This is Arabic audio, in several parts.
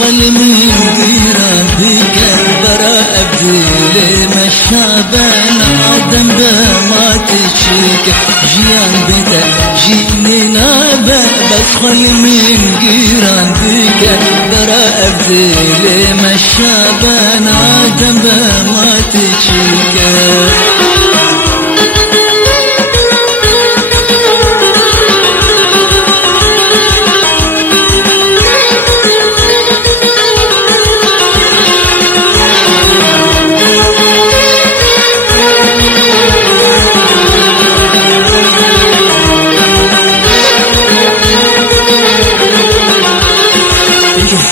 خل من غيران ذيك برا أبدي مشابن عدم بما تشيك جيان بيتا جيني نابا بس خل من غيران ذيك برا أبدي مشابن عدم بما تشيك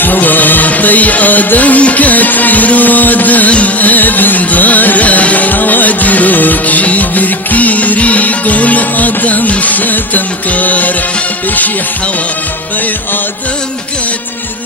حوافي آدم كثير ودن ابن داره حواجروك جيبر كيري قول آدم ستمكار بشي حوافي آدم كثير